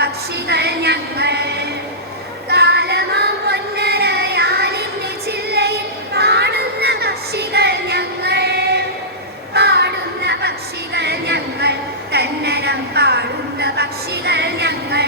പക്ഷികൾ ഞങ്ങൾ കാലമാം പൊന്നരയാലിന്റെ ചില്ലയിൽ പാടുന്ന പക്ഷികൾ ഞങ്ങൾ പാടുന്ന പക്ഷികൾ ഞങ്ങൾ തന്നനം പാടുന്ന പക്ഷികൾ ഞങ്ങൾ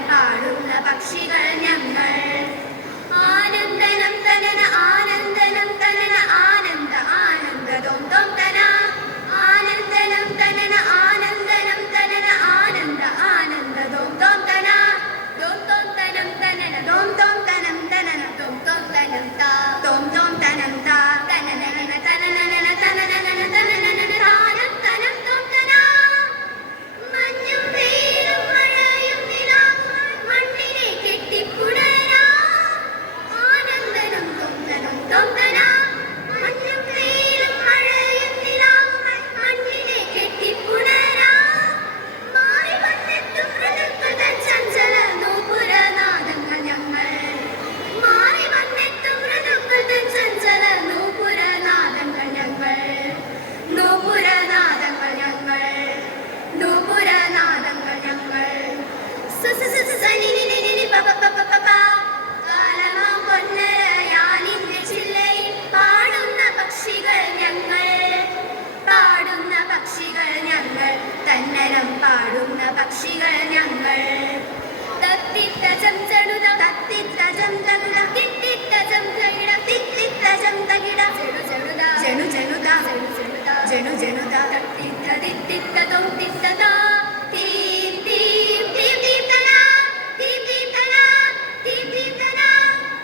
പാടുന്ന പക്ഷികൾ ഞങ്ങൾ ആനന്ദനം തനന ആനന്ദനം തനന ആനന്ദ ആനന്ദ ദോം ദോം തന ആനന്ദനം തനന ആനന്ദനം തനന ആനന്ദ ആനന്ദ ദോം ദോം തന ദോം ദോം തനം തനന ദോം ദോം തനം തനന ദോം ദോം തനം താ ദോം ദോം തനം താ തനനന തനനന തനനന തനനന താനം തനം ദോം തന മഞ്ഞും വെയിലും മഴയും മണ്ണിനെ കെട്ടിപ്പുണരാ ആനന്ദനം തൊന്തനം തൊന്തന മഞ്ഞും വെയിലും മഴയും നിലാവുകൾ മണ്ണിനെ കെട്ടിപ്പുണരാ മാറി വന്നെത്തും ഋതുക്കളുടെ ചഞ്ചല നൂപുരനാദങ്ങൾ ഞങ്ങൾ മാറി വന്നെത്തും ഋതുക്കളുടെ ചഞ്ചല നൂപുരനാദങ്ങൾ ഞങ്ങൾ നൂപുരനാദങ്ങൾ ഞങ്ങൾ നൂപുരനാദങ്ങൾ ഞങ്ങൾ കാലമാം പൊന്നരയാലിന്റെ ചില്ലയിൽ പാടുന്ന പക്ഷികൾ ഞങ്ങൾ പാടുന്ന പക്ഷികൾ ഞങ്ങൾ തന്നനം പാടുന്ന പക്ഷികൾ ഞങ്ങൾ തത്തിത്തജം ചടുത തത്തിത്തജം തകുട തിത്തിത്തജം തകിട തിത്തിത്തജം തകിട ജണു ജണുത ജണു ജണുത തത്തിത്ത തിത്തിത്ത തോം തിത്തത തീം തീം തീം തീം തന തീം തീം തന തീം തീം തന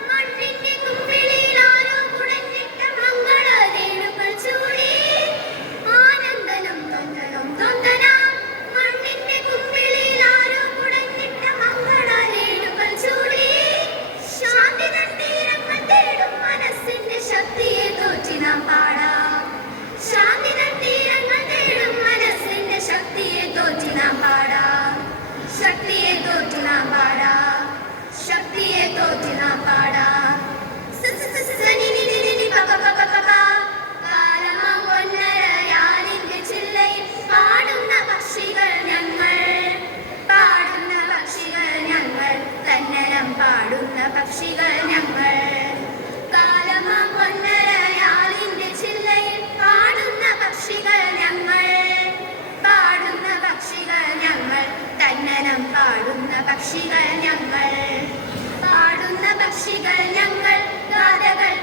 മണ്ണിന്റെ കുമ്പിളിൽ ആരോ കുടഞ്ഞിട്ട മംഗളരേണുകൾ ചൂടി ആനന്ദനം തൊന്തനം തൊന്തന മണ്ണിന്റെ കുമ്പിളിൽ ആരോ കുടഞ്ഞിട്ട മംഗളരേണുകൾ ചൂടി ശാന്തി തീരങ്ങൾ തേടും മനസ്സിന്റെ ശക്തിയെ തോറ്റി നാം പാടാം ശാന്തി തീരങ്ങൾ തേടും മനസ്സിന്റെ ശക്തിയെ തോറ്റി നാം പാടാം ശക്തിയെ തോറ്റി നാം പാടാം ശക്തിയെ തോറ്റി നാം പാടാം കാലമാം പൊന്നരയാലിന്റെ ചില്ലയിൽ പാടുന്ന പക്ഷികൾ ഞങ്ങൾ പാടുന്ന പക്ഷികൾ ഞങ്ങൾ തന്നനം പാടുന്ന പക്ഷികൾ ഞങ്ങൾ കാലമാം പൊന്നരയാലിന്റെ ചില്ലയിൽ പാടുന്ന പക്ഷികൾ ഞങ്ങൾ പാടുന്ന പക്ഷികൾ ഞങ്ങൾ തന്നനം പാടുന്ന പക്ഷികൾ ഞങ്ങൾ പാടുന്ന പക്ഷികൾ ഞങ്ങൾ ഗാഥകൾ